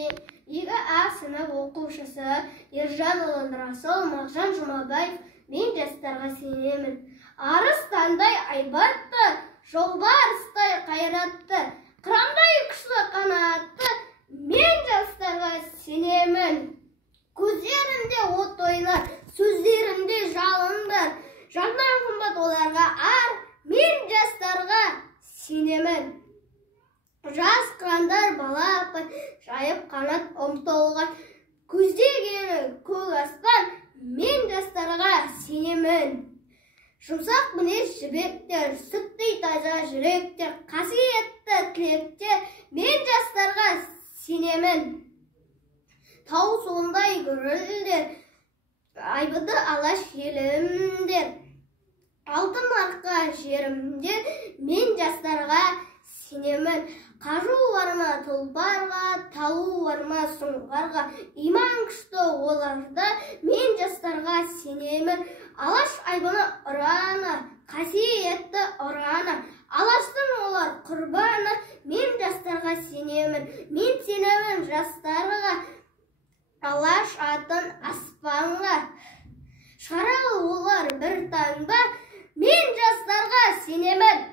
Екі А сынып оқушысы Ержан Расыл Мағжан Жұмабаев, мен жастарға сенемін. Арыстандай айбатты, жолбарыстай қайратты, қырандай күшті қанатты, мен жастарға сенемін. Көздерінде от ойлар, сөздерінде жалын бар, жаннан қымбат оларға ар, мен жастарға сенемін. Жас қырандар бала апай, жайып қанат ұмтылған, көздегені көк аспан, мен жастарға сенемін. Жұмсақ мінез жібектер, сүттей таза жүректер, қасиетті тілектер, мен жастарға сенемін. Тау суындай гүрілдер, айбыды алаш елімдер, алтын арқа жерімдер, мен жастарға сенемін. Қажу барма тұлпарға, талу барма сұңғарға, иман күшті оларда, мен жастарға сенемін. Алаш айбыны ұраны, қасиетті ұраны, алаштың олар құрбаны, мен жастарға сенемін. Мен сенемін жастарға, алаш атын аспанға, шығарар олар бір таңда, мен жастарға сенемін.